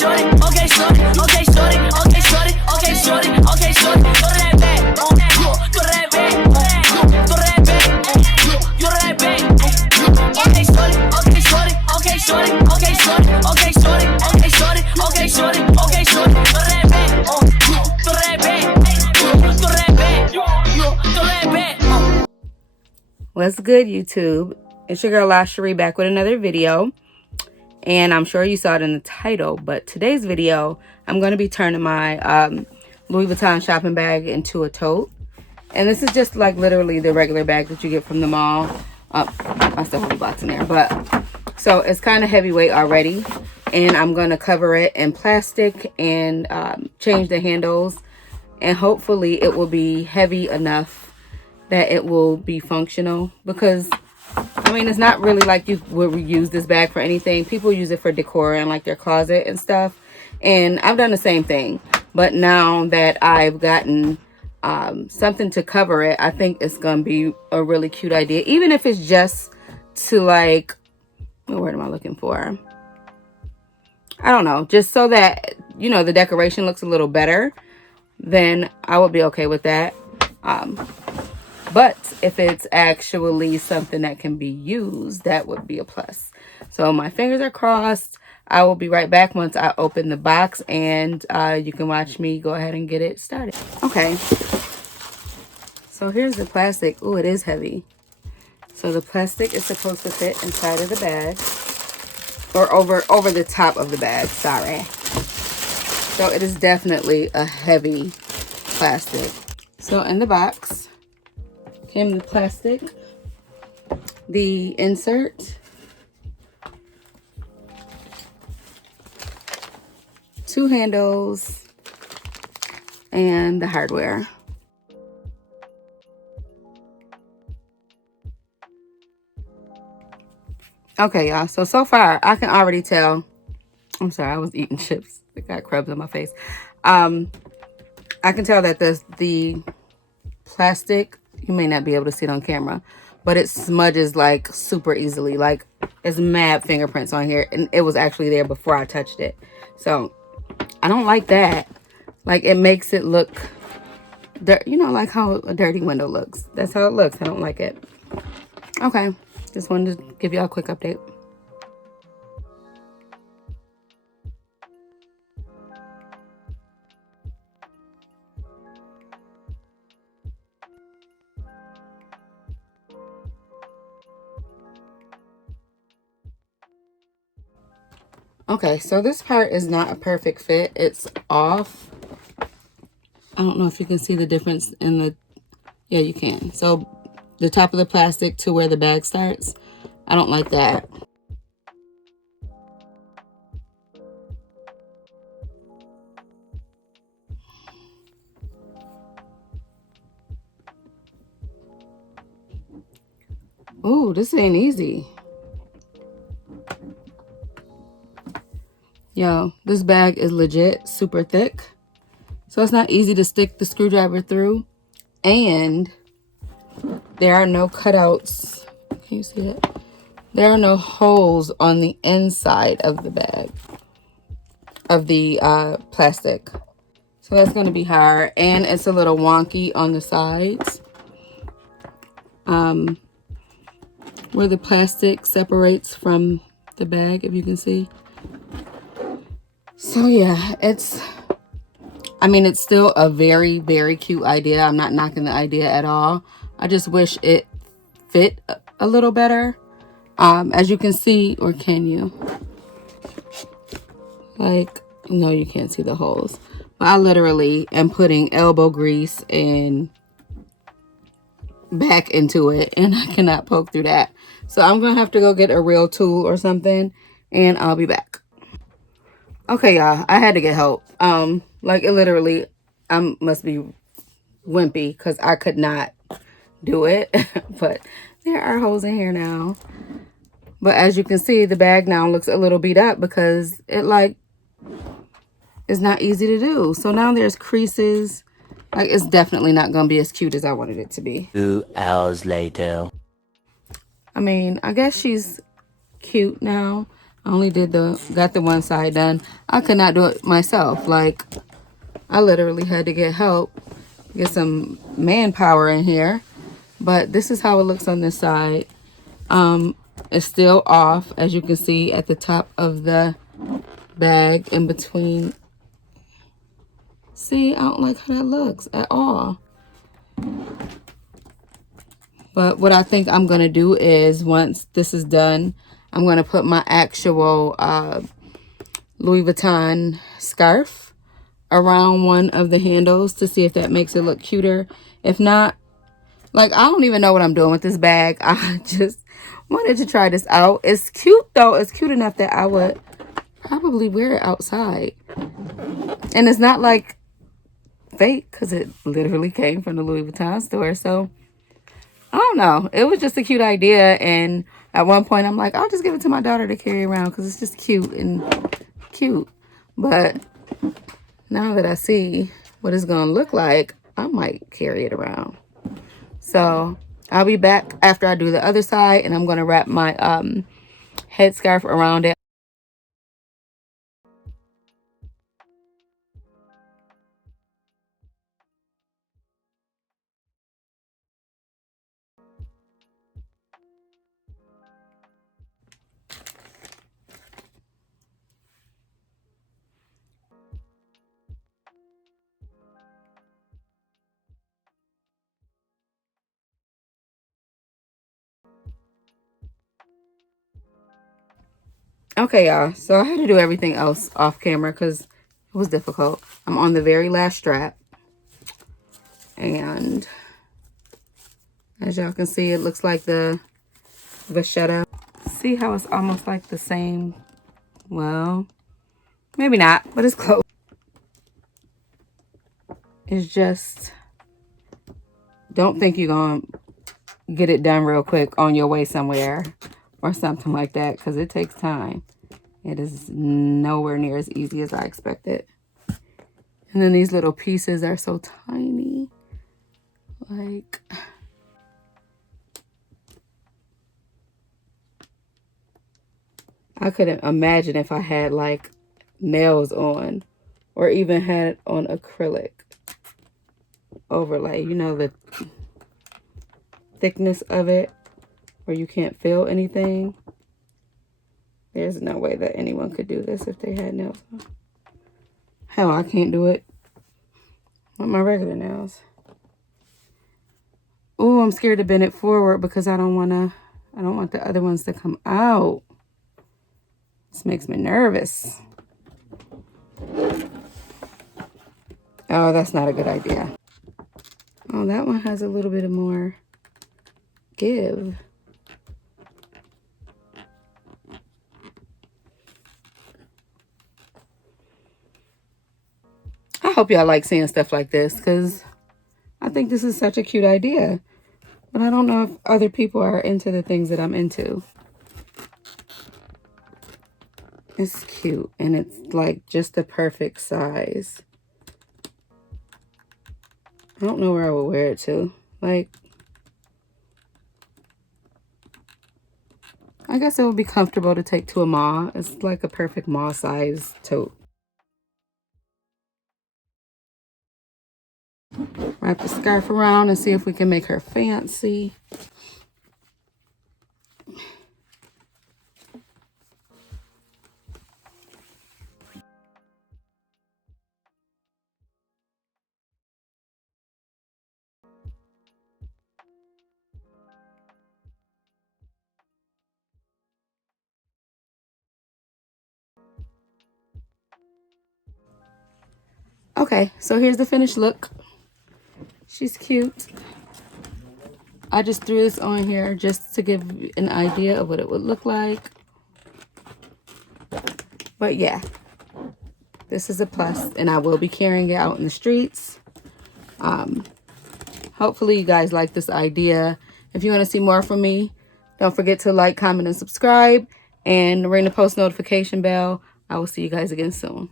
shorty, okay, shorty, okay, shorty, okay, shorty, okay, shorty, okay, shorty. Go to that bag, go to that bag, go to that bag, go to that bag. Okay, shorty, okay, shorty, okay, shorty, okay, shorty, okay, shorty, okay, shorty, okay, shorty, okay, shorty. Go to that bag, go to that bag, go to that bag, go to that bag. What's good, YouTube? It's your girl OohlaLa'Cheri back with another video. And I'm sure you saw it in the title, but today's video, I'm going to be turning my Louis Vuitton shopping bag into a tote. And this is just like literally the regular bag that you get from the mall. I still have a box in there, but so it's kind of heavyweight already. And I'm going to cover it in plastic and change the handles. And hopefully it will be heavy enough that it will be functional, because I mean, it's not really like you would use this bag for anything. People use it for decor and like their closet and stuff. And I've done the same thing. But now that I've gotten something to cover it, I think it's going to be a really cute idea. Even if it's just to like, what word am I looking for? I don't know. Just so that, you know, the decoration looks a little better, then I would be okay with that. But if it's actually something that can be used, that would be a plus. So my fingers are crossed. I will be right back once I open the box, and you can watch me go ahead and get it started. Okay. So here's the plastic. Oh, it is heavy. So the plastic is supposed to fit inside of the bag, or over the top of the bag. Sorry. So it is definitely a heavy plastic. So in the box came the plastic, the insert, two handles, and the hardware. Okay, y'all. So far, I can already tell. I'm sorry, I was eating chips. It got crumbs on my face. I can tell that the plastic, you may not be able to see it on camera, but it smudges like super easily. Like, it's mad fingerprints on here, and it was actually there before I touched it. So I don't like that. Like, it makes it look you know, like how a dirty window looks. That's how it looks. I don't like it. Okay, just wanted to give y'all a quick update. Okay, so this part is not a perfect fit. It's off. I don't know if you can see the difference in the... Yeah, you can. So the top of the plastic to where the bag starts, I don't like that. Ooh, this ain't easy. Yo, this bag is legit super thick. So it's not easy to stick the screwdriver through. And there are no cutouts. Can you see it? There are no holes on the inside of the bag, of the plastic. So that's going to be hard. And it's a little wonky on the sides. Where the plastic separates from the bag, if you can see. So yeah, I mean, it's still a very, very cute idea. I'm not knocking the idea at all. I just wish it fit a little better. As you can see, or can you? Like, no, you can't see the holes. But I literally am putting elbow grease and back into it, and I cannot poke through that. So I'm going to have to go get a real tool or something, and I'll be back. Okay, y'all, I had to get help. Like, it literally, I must be wimpy because I could not do it. But there are holes in here now. But as you can see, the bag now looks a little beat up because it, like, is not easy to do. So now there's creases. Like, it's definitely not going to be as cute as I wanted it to be. 2 hours later. I mean, I guess she's cute now. I only got the one side done. I could not do it myself. Like, I literally had to get help, get some manpower in here. But this is how it looks on this side. It's still off, as you can see at the top of the bag in between. See, I don't like how that looks at all. But what I think I'm going to do is, once this is done, I'm going to put my actual Louis Vuitton scarf around one of the handles to see if that makes it look cuter. If not, like, I don't even know what I'm doing with this bag. I just wanted to try this out. It's cute, though. It's cute enough that I would probably wear it outside. And it's not like fake, because it literally came from the Louis Vuitton store. So I don't know. It was just a cute idea. And at one point, I'm like, I'll just give it to my daughter to carry around because it's just cute and cute. But now that I see what it's going to look like, I might carry it around. So I'll be back after I do the other side, and I'm going to wrap my headscarf around it. Okay, y'all. So I had to do everything else off camera because it was difficult. I'm on the very last strap. And as y'all can see, it looks like the vachetta. See how it's almost like the same? Well, maybe not, but it's close. It's just, don't think you're going to get it done real quick on your way somewhere or something like that, because it takes time. It is nowhere near as easy as I expected. And then these little pieces are so tiny. Like, I couldn't imagine if I had like nails on or even had on acrylic overlay. You know, the thickness of it where you can't feel anything. There's no way that anyone could do this if they had nails on. Hell, I can't do it with my regular nails. Oh, I'm scared to bend it forward because I don't want the other ones to come out. This makes me nervous. Oh, that's not a good idea. Oh, that one has a little bit of more give. I hope y'all like seeing stuff like this because I think this is such a cute idea. But I don't know if other people are into the things that I'm into. It's cute and it's like just the perfect size. I don't know where I would wear it to. Like, I guess it would be comfortable to take to a mall. It's like a perfect mall size tote. Wrap the scarf around and see if we can make her fancy. Okay, so here's the finished look. She's cute. I just threw this on here just to give an idea of what it would look like. But yeah, this is a plus, and I will be carrying it out in the streets. Hopefully you guys like this idea. If you want to see more from me, don't forget to like, comment, and subscribe, and ring the post notification bell. I will see you guys again soon.